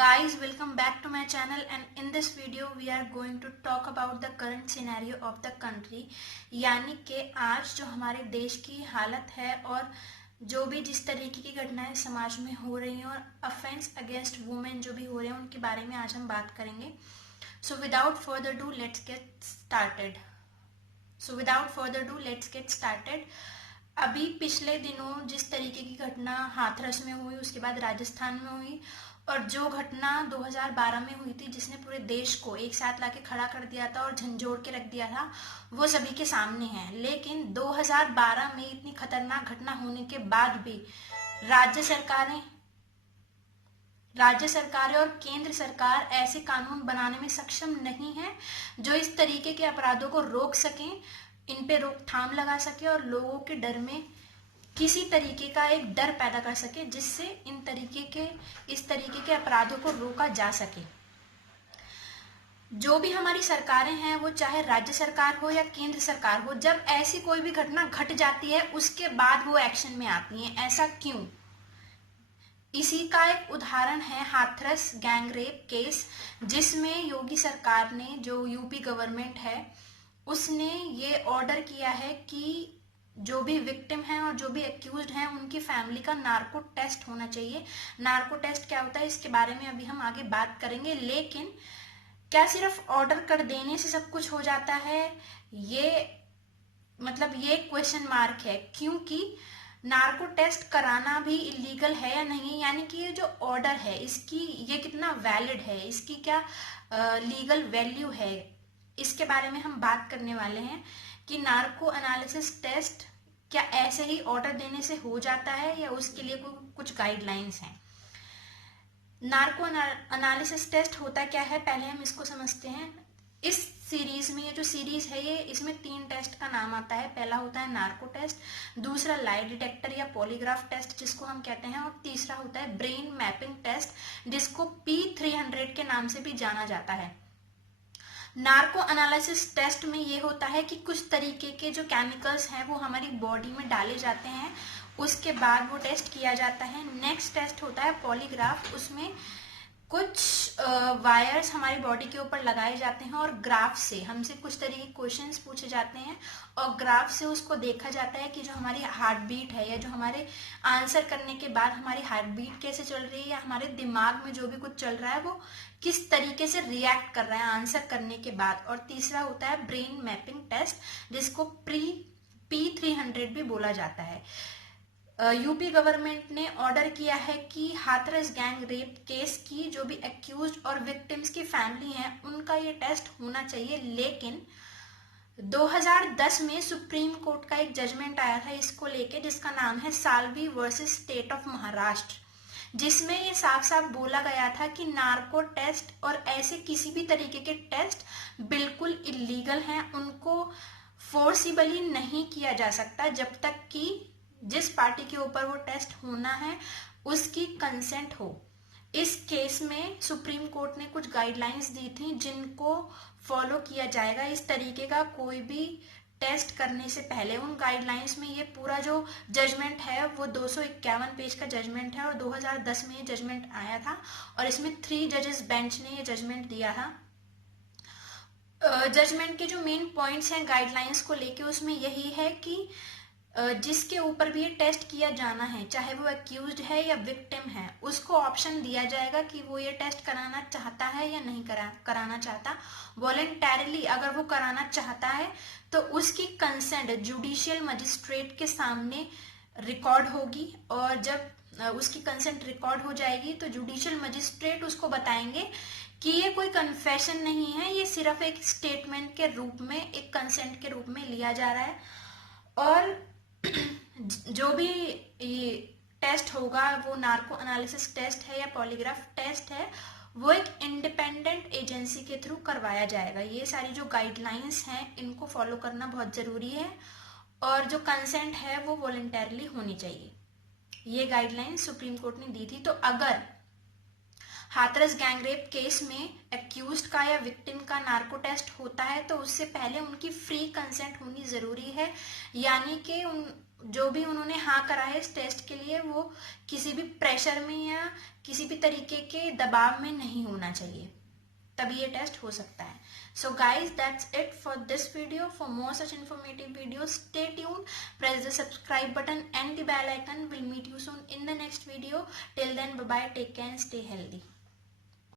Guys, welcome back to my channel and in this video we are going to talk about the current scenario of the country। यानी कि आज जो हमारे देश की हालत है और जो भी जिस तरीके की घटनाएं समाज में हो रही हैं और अफेंस अगेंस्ट वुमेन जो भी हो रहे हैं उनके बारे में आज हम बात करेंगे। So without further do let's get started. अभी पिछले दिनों जिस तरीके की घटना हाथरस में हुई, उसके बाद राजस्थान में हुई और जो घटना 2012 में हुई थी जिसने पूरे देश को एक साथ लाके खड़ा कर दिया था और झंझोड़ के रख दिया था, वो सभी के सामने है। लेकिन 2012 में इतनी खतरनाक घटना होने के बाद भी राज्य सरकारें और केंद्र सरकार ऐसे कानून बनाने में सक्षम नहीं है जो इस तरीके के अपराधों को रोक सकें, इन पे रोकथाम लगा सके और लोगों के डर में किसी तरीके का एक डर पैदा कर सके जिससे इस तरीके के अपराधों को रोका जा सके। जो भी हमारी सरकारें हैं, वो चाहे राज्य सरकार हो या केंद्र सरकार हो, जब ऐसी कोई भी घटना घट जाती है उसके बाद वो एक्शन में आती हैं। ऐसा क्यों? इसी का एक उदाहरण है हाथरस गैंगरेप केस, जिसमें योगी सरकार ने, जो यूपी गवर्नमेंट है, उसने ये ऑर्डर किया है कि जो भी विक्टिम हैं और जो भी एक्यूज्ड हैं उनकी फैमिली का नार्को टेस्ट होना चाहिए। नार्को टेस्ट क्या होता है इसके बारे में अभी हम आगे बात करेंगे। लेकिन क्या सिर्फ ऑर्डर कर देने से सब कुछ हो जाता है? ये क्वेश्चन मार्क है, क्योंकि नार्को टेस्ट कराना भी इलीगल है या नहीं, यानी कि ये जो ऑर्डर है ये कितना वैलिड है, इसकी क्या लीगल वैल्यू है, इसके बारे में हम बात करने वाले हैं कि नार्को एनालिसिस टेस्ट क्या ऐसे ही ऑर्डर देने से हो जाता है या उसके लिए कुछ गाइडलाइंस हैं। नार्को एनालिसिस टेस्ट होता क्या है, पहले हम इसको समझते हैं। इस सीरीज में, ये जो सीरीज है, इसमें 3 टेस्ट का नाम आता है। पहला होता है नार्को टेस्ट, दूसरा लाई डिटेक्टर या पॉलीग्राफ टेस्ट जिसको हम कहते हैं, और तीसरा होता है ब्रेन मैपिंग टेस्ट जिसको P300 के नाम से भी जाना जाता है। नार्को एनालिसिस टेस्ट में ये होता है कि कुछ तरीके के जो केमिकल्स हैं वो हमारी बॉडी में डाले जाते हैं, उसके बाद वो टेस्ट किया जाता है। नेक्स्ट टेस्ट होता है पॉलीग्राफ, उसमें कुछ वायर्स हमारी बॉडी के ऊपर लगाए जाते हैं और ग्राफ से हमसे कुछ तरीके के क्वेश्चंस पूछे जाते हैं और ग्राफ से उसको देखा जाता है कि जो हमारी हार्ट बीट है या जो हमारे आंसर करने के बाद हमारी हार्ट बीट कैसे चल रही है या हमारे दिमाग में जो भी कुछ चल रहा है वो किस तरीके से रिएक्ट कर रहा है आंसर करने के बाद। और तीसरा होता है ब्रेन मैपिंग टेस्ट जिसको P300 भी बोला जाता है। यूपी गवर्नमेंट ने ऑर्डर किया है कि हाथरस गैंग रेप केस की जो भी एक्यूज्ड और विक्टिम्स की फैमिली हैं उनका ये टेस्ट होना चाहिए। लेकिन 2010 में सुप्रीम कोर्ट का एक जजमेंट आया था इसको लेके, जिसका नाम है Salvi versus state of Maharashtra, जिसमें ये साफ साफ बोला गया था कि नार्को टेस्ट और ऐसे किसी भी तरीके के टेस्ट बिल्कुल इलीगल हैं, उनको फोर्सिबली नहीं किया जा सकता जब तक कि जिस पार्टी के ऊपर वो टेस्ट होना है उसकी कंसेंट हो। इस केस में सुप्रीम कोर्ट ने कुछ गाइडलाइंस दी थी जिनको फॉलो किया जाएगा इस तरीके का कोई भी टेस्ट करने से पहले। उन गाइडलाइंस में ये पूरा जो जजमेंट है वो 251 पेज का जजमेंट है और 2010 में ये जजमेंट आया था और इसमें 3 जजेस बेंच ने ये जजमेंट दिया था। जजमेंट के जो मेन पॉइंट्स हैं गाइडलाइंस को लेके, उसमें यही है कि जिसके ऊपर भी ये टेस्ट किया जाना है, चाहे वो एक्यूज्ड है या विक्टिम है, उसको ऑप्शन दिया जाएगा कि वो ये टेस्ट कराना चाहता है या नहीं कराना चाहता। वॉलेंटैरिली अगर वो कराना चाहता है तो उसकी कंसेंट जुडिशियल मजिस्ट्रेट के सामने रिकॉर्ड होगी और जब उसकी कंसेंट रिकॉर्ड हो जाएगी तो जुडिशियल मजिस्ट्रेट उसको बताएंगे कि ये कोई कन्फेशन नहीं है, ये सिर्फ एक स्टेटमेंट के रूप में, एक कंसेंट के रूप में लिया जा रहा है। और जो भी ये टेस्ट होगा वो नार्को एनालिसिस टेस्ट है या पॉलीग्राफ टेस्ट है, वो एक इंडिपेंडेंट एजेंसी के थ्रू करवाया जाएगा। ये सारी जो गाइडलाइंस हैं इनको फॉलो करना बहुत जरूरी है और जो कंसेंट है वो वॉलंटरली होनी चाहिए। ये गाइडलाइंस सुप्रीम कोर्ट ने दी थी। तो अगर हाथरस गैंगरेप केस में एक्यूज्ड का या विक्टिम का नार्को टेस्ट होता है तो उससे पहले उनकी फ्री कंसेंट होनी जरूरी है, यानी कि जो भी उन्होंने हाँ करा है इस टेस्ट के लिए वो किसी भी प्रेशर में या किसी भी तरीके के दबाव में नहीं होना चाहिए, तभी ये टेस्ट हो सकता है। So guys, that's it for this video. For more such informative video, stay tune, press the subscribe button and the bell icon. We'll meet you soon in the next video. Till then, bye bye, take care and stay healthy.